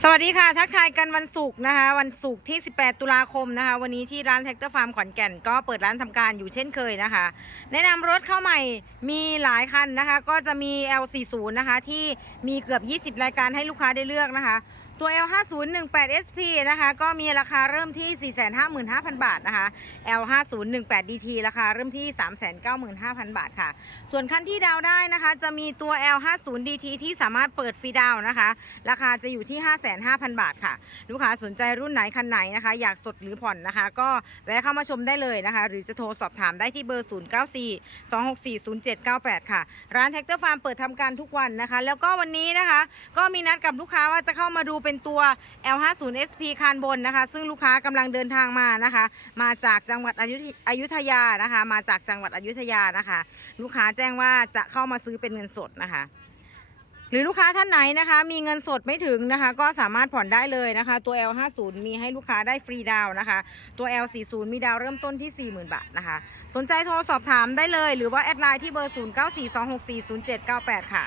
สวัสดีค่ะ ทักทายกันวันศุกร์นะคะ วันศุกร์ที่ 18 ตุลาคมนะคะ วันนี้ที่ร้านแท็กเตอร์ฟาร์มขอนแก่น ก็เปิดร้านทำการอยู่เช่นเคยนะคะ แนะนำรถเข้าใหม่มีหลายคันนะคะ ก็จะมี L40 นะคะ ที่มีเกือบ 20 รายการให้ลูกค้าได้เลือกนะคะ ตัว L5018SP นะคะ ก็มีราคาเริ่มที่ 455,000 บาทนะคะ L5018DT ราคาเริ่มที่ 395,000 บาทค่ะ ส่วนคันที่ดาวได้นะคะ จะมีตัว L50DT ที่สามารถเปิดฟรีดาวน์นะคะ ราคาจะอยู่ที่ 55,000 บาทค่ะ ลูกค้าสนใจรุ่นไหนคันไหนนะคะ อยากสดหรือผ่อนนะคะ ก็แวะเข้ามาชมได้เลยนะคะ หรือจะโทรสอบถามได้ที่เบอร์ 094 264 0798 ค่ะ ร้านแท็กเตอร์ฟาร์มเปิดทำการทุกวันนะคะ แล้วก็วันนี้นะคะ ก็มีนัดกับลูกค้าว่าจะเข้ามาดูเป็น็นตัว L50SP คานบนนะคะ ซึ่งลูกค้ากำลังเดินทางมานะคะ มาจากจังหวัดอยุธอยุธยานะคะ มาจากจังหวัดอยุธยานะคะ ลูกค้าแจ้งว่าจะเข้ามาซื้อเป็นเงินสดนะคะหรือลูกค้าท่านไหนนะคะ มีเงินสดไม่ถึงนะคะ ก็สามารถผ่อนได้เลยนะคะ ตัว L50 มีให้ลูกค้าได้ฟรีดาวนะคะ ตัว L40 มีดาวเริ่มต้นที่ 40,000 บาทนะคะ สนใจโทรสอบถามได้เลย หรือว่าแอดไลน์ที่เบอร์ 0942640798 ค่ะ